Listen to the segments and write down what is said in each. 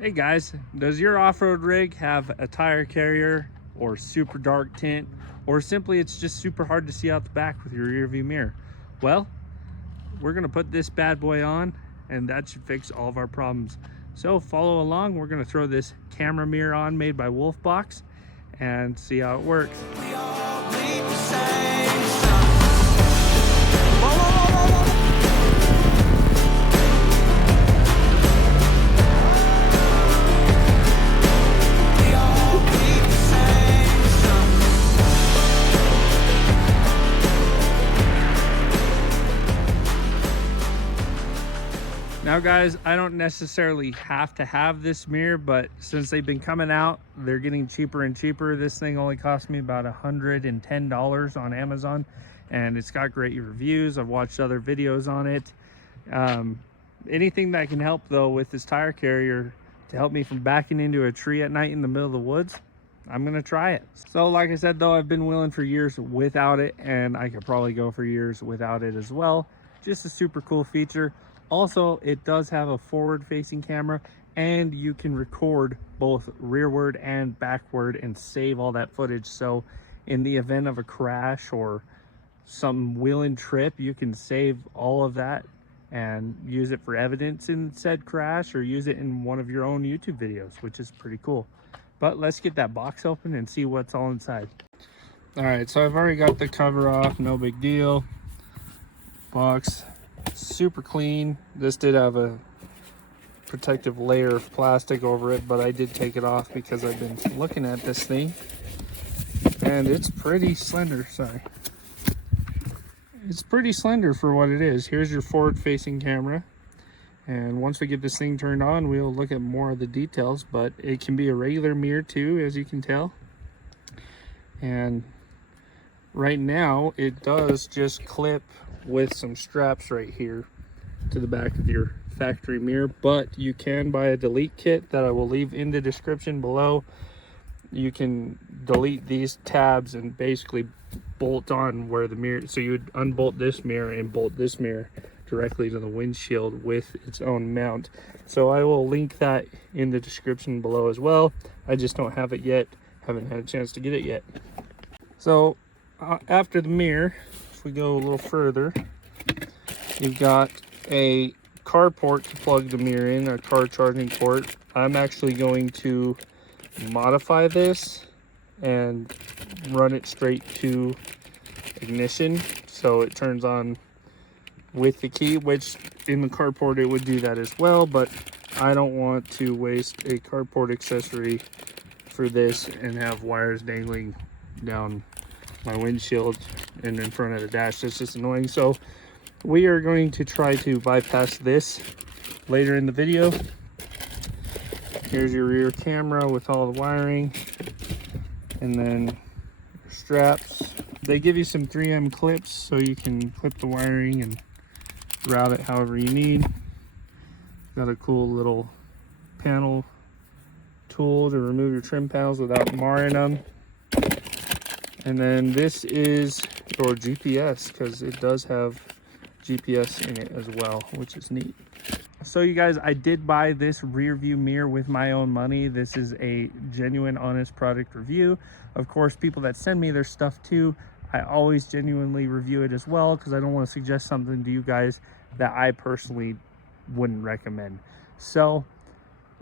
Hey guys, does your off-road rig have a tire carrier or super dark tint, or simply it's just super hard to see out the back with your rear view mirror? Well, we're gonna put this bad boy on and that should fix all of our problems. So follow along. We're gonna throw this camera mirror on made by Wolfbox and see how it works. We all bleed the same stuff. Whoa, whoa, whoa, whoa, whoa. We all bleed the same stuff. Now guys, I don't necessarily have to have this mirror, but since they've been coming out, they're getting cheaper and cheaper. This thing only cost me about $110 on Amazon, and it's got great reviews. I've watched other videos on it. Anything that can help though with this tire carrier to help me from backing into a tree at night in the middle of the woods, I'm gonna try it. So like I said though, I've been willing for years without it, and I could probably go for years without it as well. Just a super cool feature. Also, it does have a forward-facing camera, and you can record both rearward and backward and save all that footage. So in the event of a crash or some wheeling trip, you can save all of that and use it for evidence in said crash, or use it in one of your own YouTube videos, which is pretty cool. But let's get that box open and see what's all inside. All right, so I've already got the cover off, no big deal. Box super clean. This did have a protective layer of plastic over it, but I did take it off because I've been looking at this thing and it's pretty slender. Sorry, it's pretty slender for what it is. Here's your forward facing camera, and once we get this thing turned on, we'll look at more of the details. But it can be a regular mirror too, as you can tell. And right now it does just clip with some straps right here to the back of your factory mirror, but you can buy a delete kit that I will leave in the description below. You can delete these tabs and basically bolt on where the mirror, so you would unbolt this mirror and bolt this mirror directly to the windshield with its own mount. So I will link that in the description below as well. I just don't have it yet, haven't had a chance to get it yet. So after the mirror, we go a little further, you've got a car port to plug the mirror in, a car charging port. I'm actually going to modify this and run it straight to ignition, so it turns on with the key, which in the carport it would do that as well, but I don't want to waste a carport accessory for this and have wires dangling down my windshield and in front of the dash. That's just annoying. So we are going to try to bypass this later in the video. Here's your rear camera with all the wiring, and then your straps. They give you some 3M clips so you can clip the wiring and route it however you need. Got a cool little panel tool to remove your trim panels without marring them. And then this is your GPS, because it does have GPS in it as well, which is neat. So you guys, I did buy this rear view mirror with my own money. This is a genuine, honest product review. Of course, people that send me their stuff too, I always genuinely review it as well, because I don't want to suggest something to you guys that I personally wouldn't recommend. So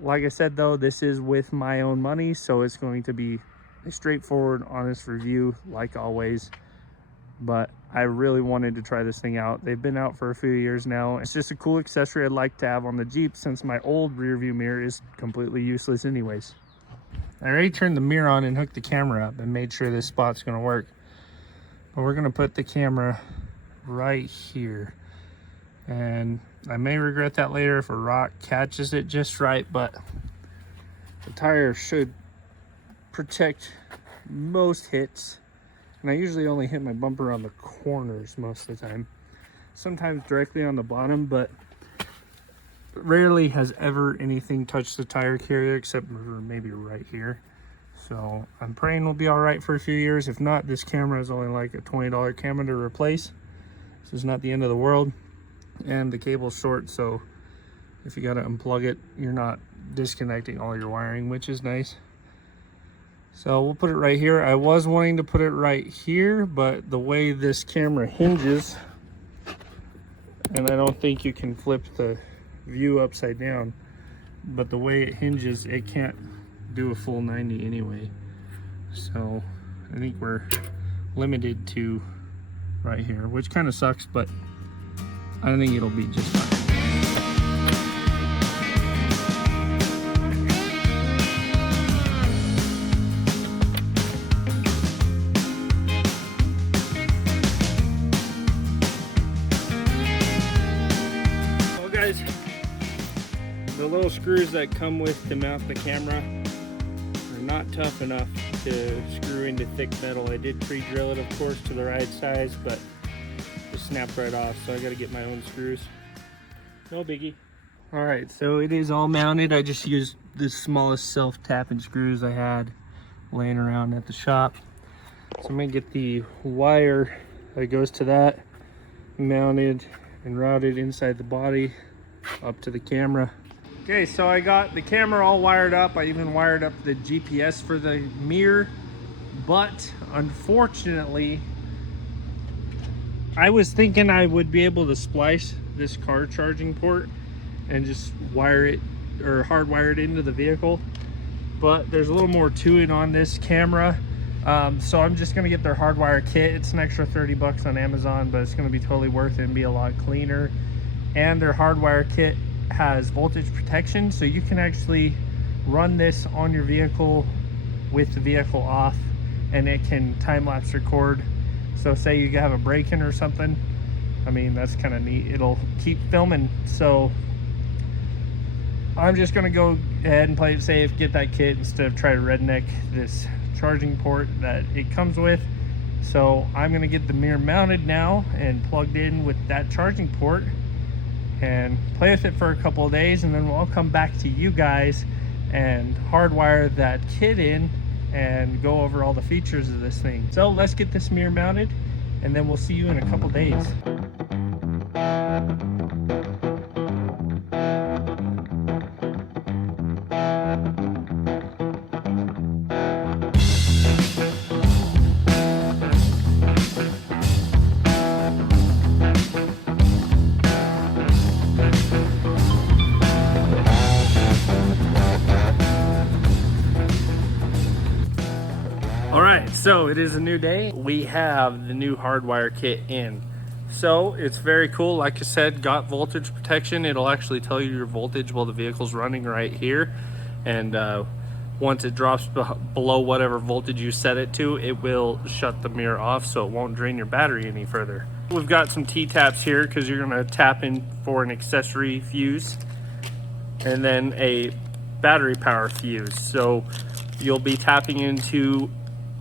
like I said though, this is with my own money, so it's going to be a straightforward, honest review like always. But I really wanted to try this thing out. They've been out for a few years now. It's just a cool accessory I'd like to have on the Jeep, since my old rear view mirror is completely useless anyways. I already turned the mirror on and hooked the camera up and made sure this spot's gonna work. But we're gonna put the camera right here. And I may regret that later if a rock catches it just right, but the tire should protect most hits. And I usually only hit my bumper on the corners most of the time, sometimes directly on the bottom, but rarely has ever anything touched the tire carrier except for maybe right here. So I'm praying we'll be all right for a few years. If not, this camera is only like a $20 camera to replace. This is not the end of the world, and the cable's short, so if you got to unplug it, you're not disconnecting all your wiring, which is nice. So we'll put it right here. I was wanting to put it right here, but the way this camera hinges, and I don't think you can flip the view upside down, but the way it hinges, it can't do a full 90 anyway. So I think we're limited to right here, which kind of sucks, but I think it'll be just fine. The little screws that come with to mount the camera are not tough enough to screw into thick metal. I did pre-drill it, of course, to the right size, but it snapped right off, so I got to get my own screws. No biggie. All right, so it is all mounted. I just used the smallest self-tapping screws I had laying around at the shop. So I'm gonna get the wire that goes to that mounted and routed inside the body up to the camera. Okay, so I got the camera all wired up. I even wired up the GPS for the mirror, but unfortunately, I was thinking I would be able to splice this car charging port and just wire it or hardwire it into the vehicle, but there's a little more to it on this camera. So I'm just gonna get their Hardwire Kit. It's an extra 30 bucks on Amazon, but it's gonna be totally worth it and be a lot cleaner. And their Hardwire Kit has voltage protection, so you can actually run this on your vehicle with the vehicle off, and it can time-lapse record. So say you have a break-in or something, I mean, that's kind of neat. It'll keep filming. So I'm just gonna go ahead and play it safe, get that kit instead of try to redneck this charging port that it comes with. So I'm gonna get the mirror mounted now and plugged in with that charging port and play with it for a couple of days, and then we'll come back to you guys and hardwire that kit in and go over all the features of this thing. So let's get this mirror mounted, and then we'll see you in a couple days. So it is a new day. We have the new Hardwire Kit in. So it's very cool. Like I said, got voltage protection. It'll actually tell you your voltage while the vehicle's running right here. And once it drops below whatever voltage you set it to, it will shut the mirror off, so it won't drain your battery any further. We've got some T-taps here because you're gonna tap in for an accessory fuse and then a battery power fuse. So you'll be tapping into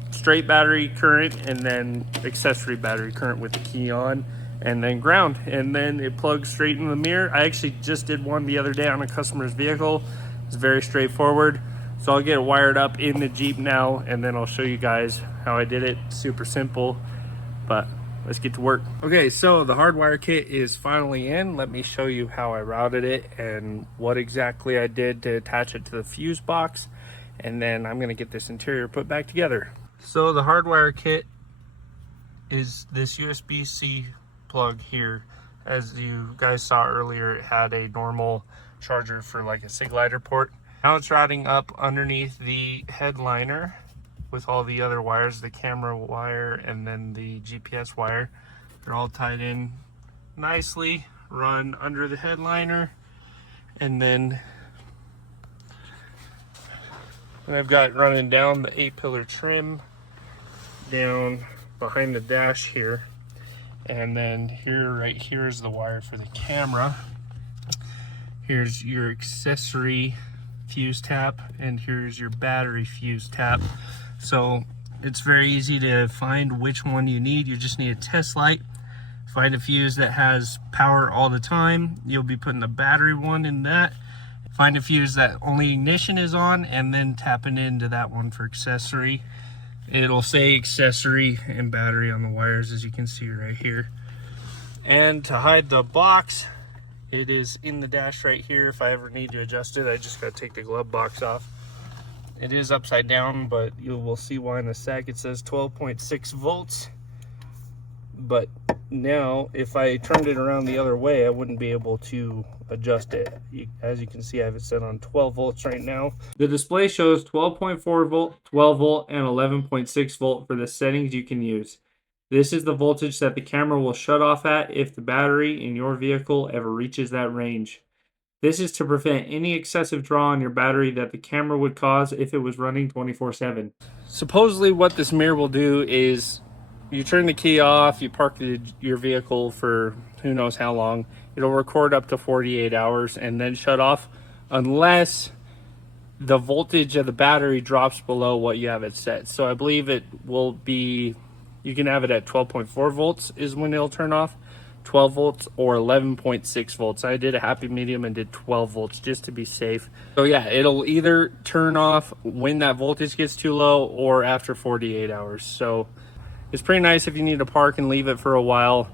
straight battery current and then accessory battery current with the key on, and then ground, and then it plugs straight into the mirror. I actually just did one the other day on a customer's vehicle. It's very straightforward. So I'll get it wired up in the Jeep now, and then I'll show you guys how I did it. Super simple, but let's get to work. Okay, so the Hardwire Kit is finally in. Let me show you how I routed it and what exactly I did to attach it to the fuse box, and then I'm gonna get this interior put back together. So the Hardwire Kit is this USB-C plug here. As you guys saw earlier, it had a normal charger for like a SIG lighter port. Now it's routing up underneath the headliner with all the other wires, the camera wire and then the GPS wire. They're all tied in nicely, run under the headliner, and then I've got running down the 8-pillar trim down behind the dash here, and then here, right here, is the wire for the camera. Here's your accessory fuse tap, and here's your battery fuse tap. So it's very easy to find which one you need. You just need a test light, find a fuse that has power all the time. You'll be putting the battery one in that. Find a fuse that only ignition is on, and then tapping into that one for accessory. It'll say accessory and battery on the wires, as you can see right here. And to hide the box, It is in the dash right here. If I ever need to adjust it, I just gotta take the glove box off. It is upside down, but you will see why in a sec. It says 12.6 volts. But now, if I turned it around the other way, I wouldn't be able to adjust it. As you can see, I have it set on 12 volts right now. The display shows 12.4 volt, 12 volt, and 11.6 volt for the settings you can use. This is the voltage that the camera will shut off at if the battery in your vehicle ever reaches that range. This is to prevent any excessive draw on your battery that the camera would cause if it was running 24/7. Supposedly what this mirror will do is you turn the key off, you park your vehicle for who knows how long. It'll record up to 48 hours and then shut off unless the voltage of the battery drops below what you have it set. So I believe it will be, you can have it at 12.4 volts is when it'll turn off, 12 volts or 11.6 volts. I did a happy medium and did 12 volts just to be safe. So yeah, it'll either turn off when that voltage gets too low or after 48 hours. So it's pretty nice if you need to park and leave it for a while.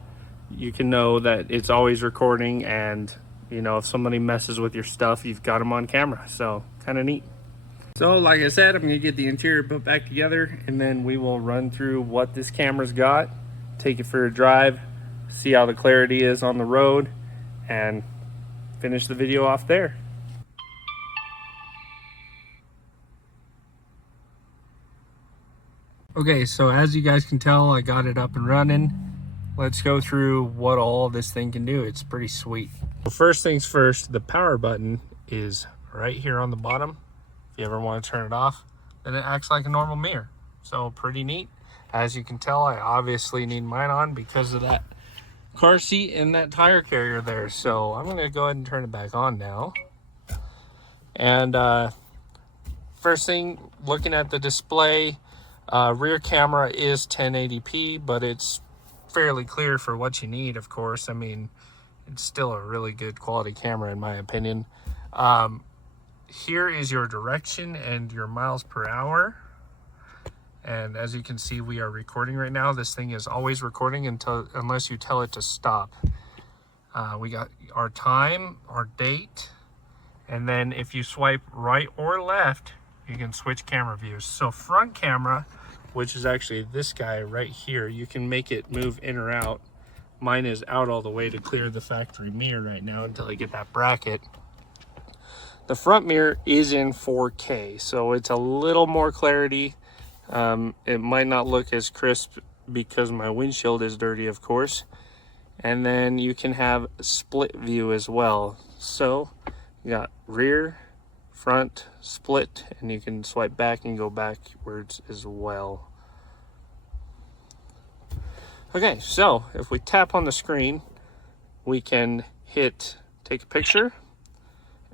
You can know that it's always recording, and you know, if somebody messes with your stuff, you've got them on camera. So kind of neat. So like I said, I'm gonna get the interior put back together and then we will run through what this camera's got, take it for a drive, see how the clarity is on the road, and finish the video off there. Okay, so as you guys can tell, I got it up and running. Let's go through what all this thing can do. It's pretty sweet. Well, first things first, the power button is right here on the bottom. If you ever want to turn it off, then it acts like a normal mirror. So pretty neat. As you can tell, I obviously need mine on because of that car seat and that tire carrier there. So I'm gonna go ahead and turn it back on now. And first thing, looking at the display, rear camera is 1080p, but it's fairly clear for what you need, of course. I mean, it's still a really good quality camera in my opinion. Here is your direction and your miles per hour. And as you can see, we are recording right now. This thing is always recording unless you tell it to stop. We got our time, our date, and then if you swipe right or left, you can switch camera views. So front camera, which is actually this guy right here, you can make it move in or out. Mine is out all the way to clear the factory mirror right now until I get that bracket. The front mirror is in 4K, so it's a little more clarity. It might not look as crisp because my windshield is dirty, of course. And then you can have split view as well. So you got rear, front, split, and you can swipe back and go backwards as well. Okay, so if we tap on the screen, we can hit take a picture,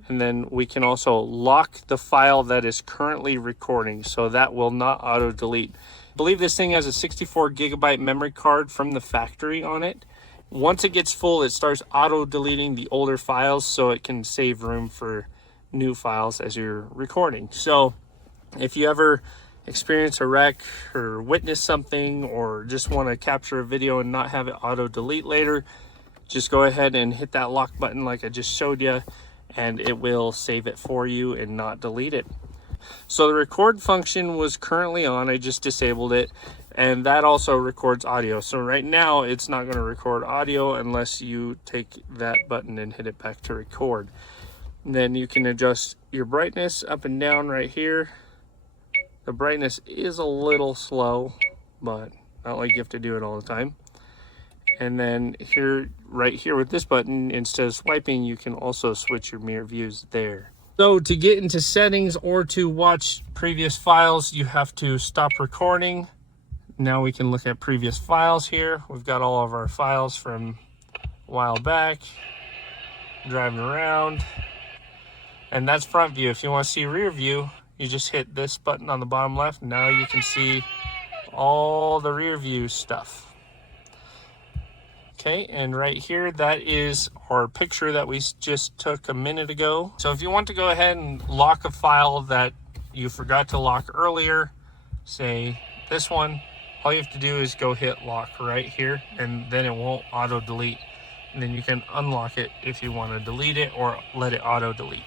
and then we can also lock the file that is currently recording, so that will not auto delete. I believe this thing has a 64 gigabyte memory card from the factory on it. Once it gets full, it starts auto deleting the older files so it can save room for new files as you're recording. So if you ever experience a wreck or witness something or just want to capture a video and not have it auto delete later, just go ahead and hit that lock button like I just showed you, and it will save it for you and not delete it. So the record function was currently on. I just disabled it, and that also records audio. So right now it's not going to record audio unless you take that button and hit it back to record. And then you can adjust your brightness up and down right here. The brightness is a little slow, but not like you have to do it all the time. And then here, right here with this button, instead of swiping, you can also switch your mirror views there. So to get into settings or to watch previous files, you have to stop recording. Now we can look at previous files here. We've got all of our files from a while back, driving around. And that's front view. If you want to see rear view, you just hit this button on the bottom left. Now you can see all the rear view stuff. Okay, and right here, that is our picture that we just took a minute ago. So if you want to go ahead and lock a file that you forgot to lock earlier, say this one, all you have to do is go hit lock right here, and then it won't auto delete. and then you can unlock it if you want to delete it or let it auto delete.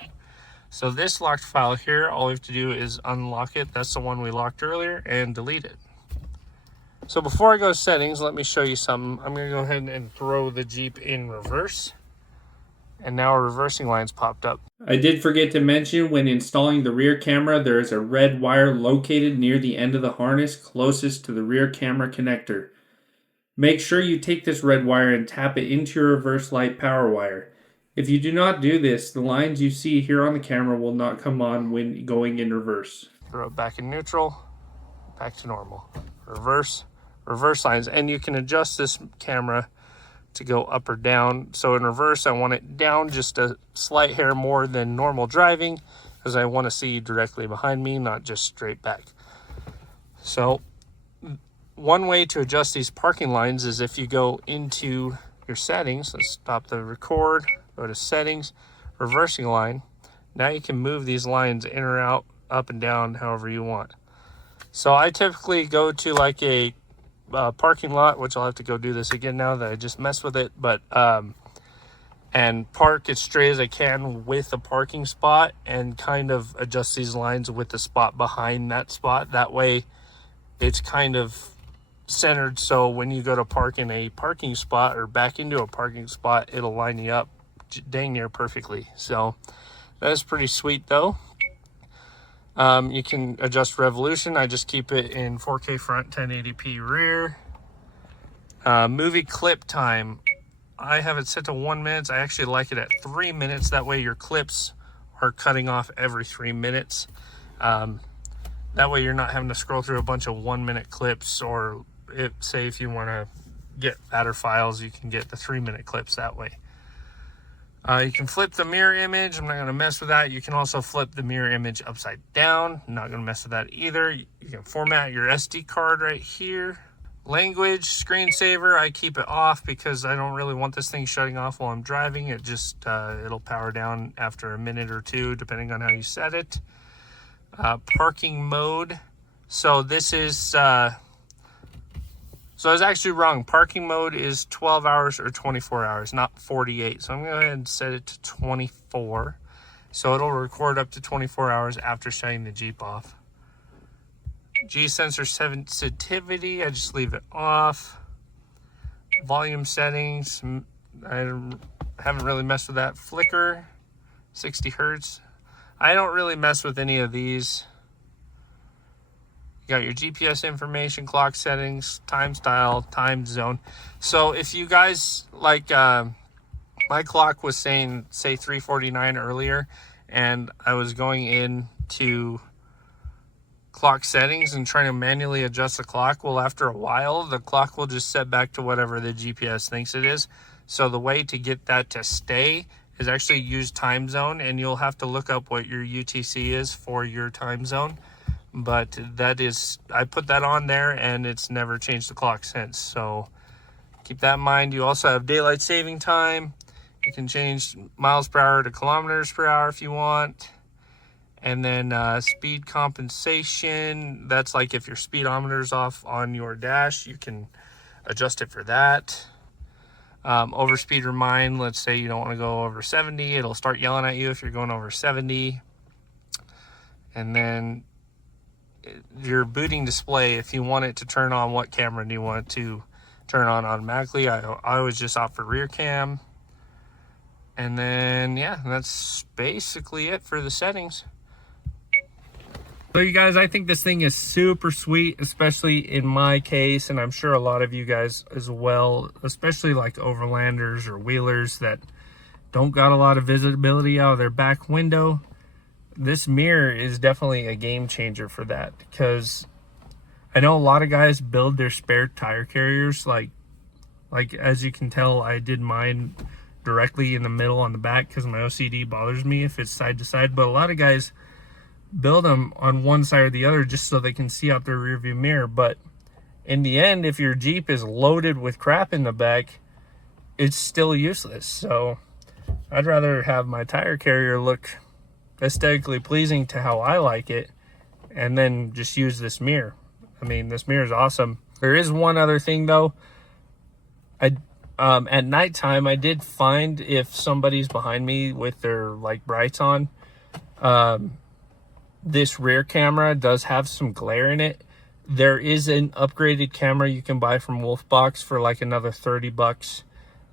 So this locked file here, all we have to do is unlock it. That's the one we locked earlier, and delete it. So before I go to settings, let me show you something. I'm going to go ahead and throw the Jeep in reverse. And now our reversing line's popped up. I did forget to mention, when installing the rear camera, there is a red wire located near the end of the harness closest to the rear camera connector. Make sure you take this red wire and tap it into your reverse light power wire. If you do not do this, the lines you see here on the camera will not come on when going in reverse. Throw it back in neutral, back to normal. Reverse lines. And you can adjust this camera to go up or down. So in reverse, I want it down just a slight hair more than normal driving, because I want to see directly behind me, not just straight back. So one way to adjust these parking lines is if you go into your settings. Let's stop the record, go to settings, reversing line. Now you can move these lines in or out, up and down, however you want. So I typically go to like a parking lot, which I'll have to go do this again now that I just messed with it, but and park as straight as I can with a parking spot, and kind of adjust these lines with the spot behind that spot. That way it's kind of centered, so when you go to park in a parking spot or back into a parking spot, it'll line you up dang near perfectly. So that is pretty sweet though. You can adjust revolution. I just keep it in 4K front, 1080p rear. Movie clip time, I have it set to 1 minute. I actually like it at 3 minutes. That way your clips are cutting off every 3 minutes. That way you're not having to scroll through a bunch of 1 minute clips, or say if you want to get fatter files, you can get the 3 minute clips that way. You can flip the mirror image. I'm not going to mess with that. You can also flip the mirror image upside down. I'm not going to mess with that either. You can format your SD card right here. Language, screensaver, I keep it off because I don't really want this thing shutting off while I'm driving. It just, it'll power down after a minute or two, depending on how you set it. Parking mode. So this is... So I was actually wrong. Parking mode is 12 hours or 24 hours, not 48. So I'm going to go ahead and set it to 24. So it'll record up to 24 hours after shutting the Jeep off. G-sensor sensitivity, I just leave it off. Volume settings, I haven't really messed with that. Flicker, 60 hertz. I don't really mess with any of these. You got your GPS information, clock settings, time style, time zone. So if you guys like, my clock was saying, say 3:49 earlier, and I was going into clock settings and trying to manually adjust the clock. Well, after a while, the clock will just set back to whatever the GPS thinks it is. So the way to get that to stay is actually use time zone, and you'll have to look up what your UTC is for your time zone. But that is, I put that on there and it's never changed the clock since. So keep that in mind. You also have daylight saving time. You can change miles per hour to kilometers per hour if you want. And then speed compensation. That's like if your speedometer's off on your dash, you can adjust it for that. Overspeed remind, let's say you don't want to go over 70. It'll start yelling at you if you're going over 70. And then your booting display, if you want it to turn on, what camera do you want it to turn on automatically? I always just opt for rear cam. And then yeah, that's basically it for the settings. So you guys, I think this thing is super sweet, especially in my case, and I'm sure a lot of you guys as well, especially like overlanders or wheelers that don't got a lot of visibility out of their back window. This mirror is definitely a game changer for that, because I know a lot of guys build their spare tire carriers like as you can tell, I did mine directly in the middle on the back because my OCD bothers me if it's side to side. But a lot of guys build them on one side or the other just so they can see out their rear view mirror. But in the end, if your Jeep is loaded with crap in the back, it's still useless. So I'd rather have my tire carrier look aesthetically pleasing to how I like it, and then just use this mirror. I mean, this mirror is awesome. There is one other thing though. At nighttime, I did find if somebody's behind me with their like brights on, this rear camera does have some glare in it. There is an upgraded camera you can buy from Wolfbox for like another 30 bucks.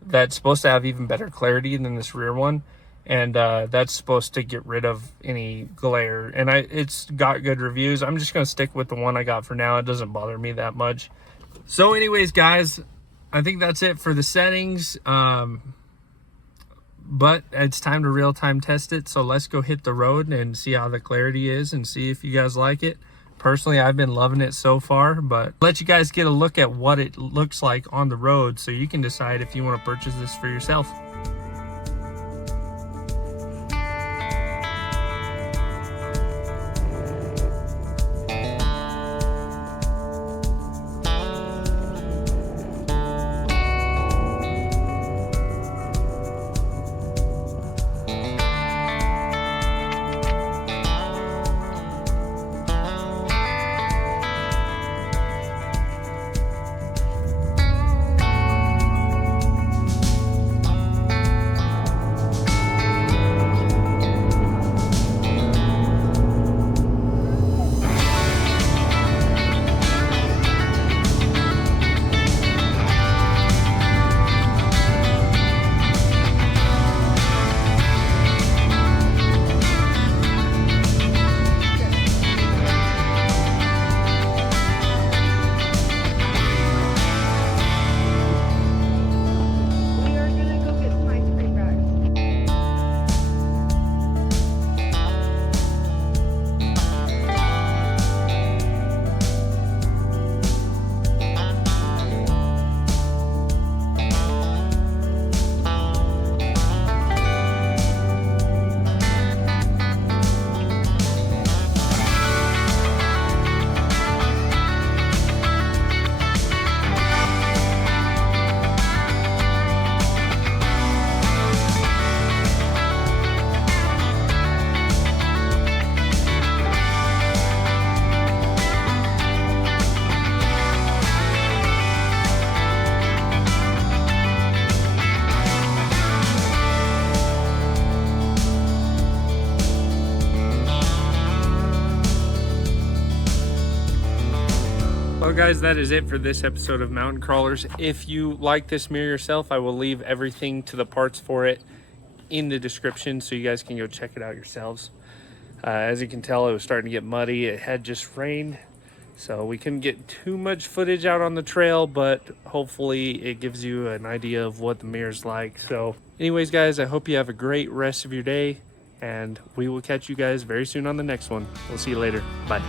That's supposed to have even better clarity than this rear one. And that's supposed to get rid of any glare. And it's got good reviews. I'm just going to stick with the one I got for now. It doesn't bother me that much. So anyways, guys, I think that's it for the settings. But it's time to real-time test it, so let's go hit the road and see how the clarity is and see if you guys like it. Personally, I've been loving it so far, but let you guys get a look at what it looks like on the road so you can decide if you want to purchase this for yourself. Well guys, that is it for this episode of Mountain Crawlers. If you like this mirror yourself, I will leave everything to the parts for it in the description so you guys can go check it out yourselves. As you can tell, it was starting to get muddy. It had just rained, so we couldn't get too much footage out on the trail, but hopefully it gives you an idea of what the mirror's like. So anyways guys, I hope you have a great rest of your day, and we will catch you guys very soon on the next one. We'll see you later. Bye.